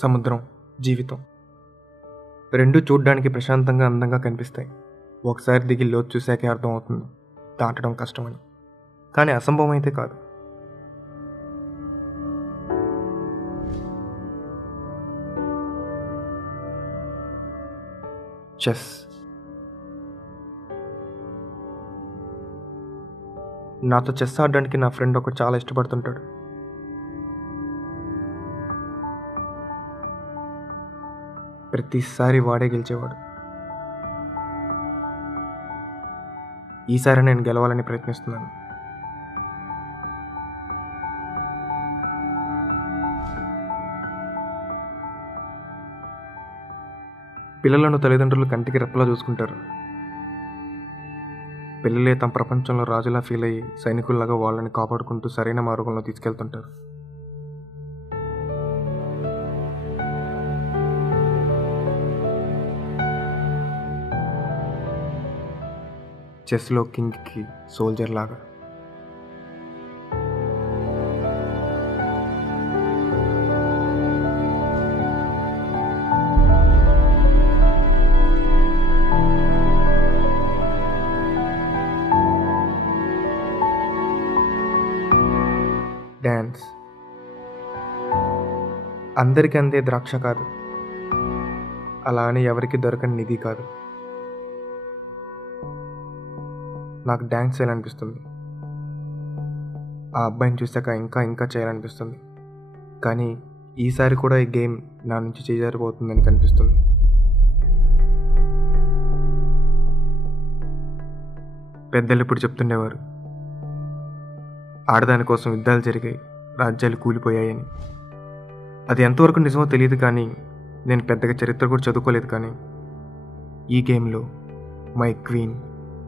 సముద్రం, జీవితం రెండు చూడ్డానికి ప్రశాంతంగా అందంగా కనిపిస్తాయి. ఒకసారి దిగి లోతు చూశాకే అర్థమవుతుంది దాటడం కష్టమని. కానీ అసంభవం అయితే కాదు. చెస్. నాతో చెస్ ఆడడానికి నా ఫ్రెండ్ ఒకడు చాలా ఇష్టపడుతుంటాడు. ప్రతిసారి వాడే గెలిచేవాడు. ఈసారి నేను గెలవాలని ప్రయత్నిస్తున్నాను. పిల్లలను తల్లిదండ్రులు కంటికి రెప్పలా చూసుకుంటారు. పిల్లలే తమ ప్రపంచంలో రాజులా ఫీల్ అయ్యి సైనికుల్లాగా వాళ్ళని కాపాడుకుంటూ సరైన మార్గంలో తీసుకెళ్తుంటారు. చెస్లో కింగ్కి సోల్జర్ లాగా. డ్యాన్స్ అందరికీ అందే ద్రాక్ష కాదు, అలా అని ఎవరికి దొరకని నిధి కాదు. నాకు డ్యాన్స్ చేయాలనిపిస్తుంది. ఆ అబ్బాయిని చూసాక ఇంకా ఇంకా చేయాలనిపిస్తుంది. కానీ ఈసారి కూడా ఈ గేమ్ నా నుంచి చేజారిపోతుందని కనిపిస్తుంది. పెద్దలు ఇప్పుడు చెప్తుండేవారు, ఆడదాని కోసం యుద్ధాలు జరిగాయి, రాజ్యాలు కూలిపోయాయని. అది ఎంతవరకు నిజమో తెలియదు. కానీ నేను పెద్దగా చరిత్ర కూడా చదువుకోలేదు. కానీ ఈ గేమ్లో మై క్వీన్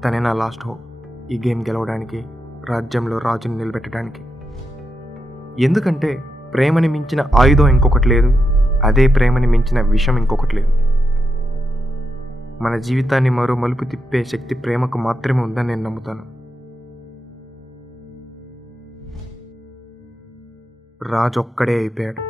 తనే నా లాస్ట్ హోప్. ఈ గేమ్ గెలవడానికి, రాజ్యంలో రాజుని నిలబెట్టడానికి. ఎందుకంటే ప్రేమని మించిన ఆయుధం ఇంకొకటి లేదు, అదే ప్రేమని మించిన విషం ఇంకొకటి లేదు. మన జీవితాన్ని మరో మలుపు తిప్పే శక్తి ప్రేమకు మాత్రమే ఉందని నేను నమ్ముతాను. రాజు ఒక్కడే అయిపోయాడు.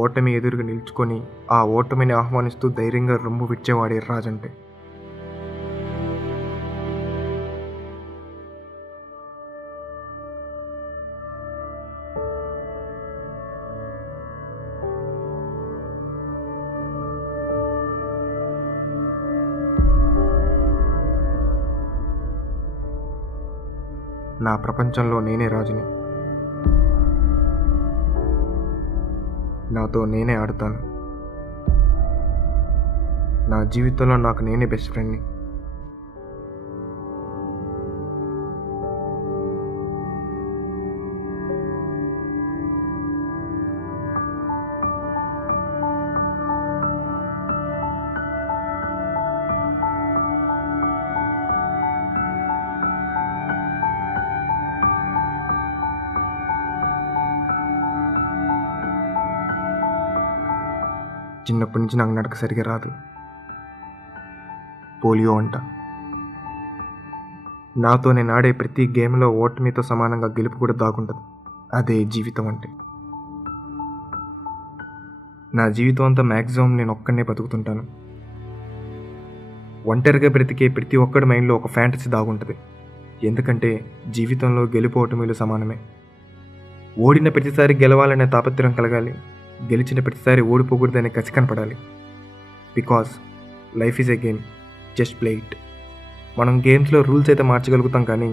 ఓటమి ఎదురుగా నిల్చుకొని ఆ ఓటమిని ఆహ్వానిస్తూ ధైర్యంగా రొమ్ము విడిచేవాడే రాజంటే. నా ప్రపంచంలో నేనే రాజుని. నాతో నేనే ఆడుతాను. నా జీవితంలో నాకు నేనే బెస్ట్ ఫ్రెండ్ని. చిన్నప్పటి నుంచి నాకు నడక సరిగా రాదు. పోలియో అంట. నాతో నేను ఆడే ప్రతి గేమ్లో ఓటమితో సమానంగా గెలుపు కూడా దాగుంటుంది. అదే జీవితం అంటే. నా జీవితం అంతా మ్యాక్సిమం నేను ఒక్కడనే బతుకుతుంటాను. ఒంటరిగా బ్రతికే ప్రతి ఒక్కడి మైండ్లో ఒక ఫ్యాంటసీ దాగుంటుంది. ఎందుకంటే జీవితంలో గెలుపు ఓటమిలు సమానమే. ఓడిన ప్రతిసారి గెలవాలనే తాపత్రయం కలగాలి, గెలిచిన ప్రతిసారి ఓడిపోకూడదనే కసి కనపడాలి. Because life is a game, just play it. మనం గేమ్స్లో రూల్స్ అయితే మార్చగలుగుతాం, కానీ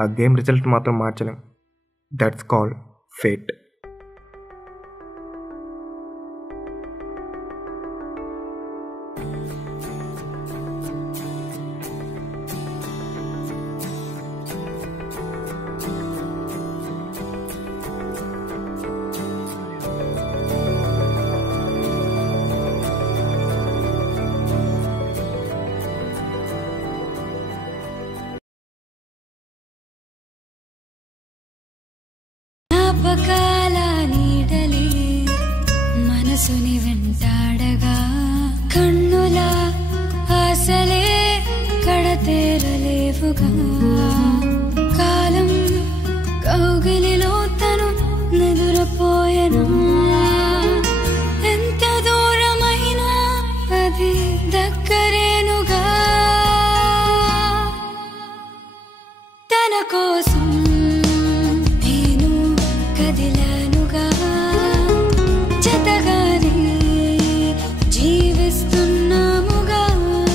ఆ గేమ్ రిజల్ట్ మాత్రం మార్చలేం. That's called fate. జ్ఞాపకాల నీడలే మనసుని వెంటాడగా, కన్నుల ఆశలే కడతేరలేవుగా. కాలం కోసం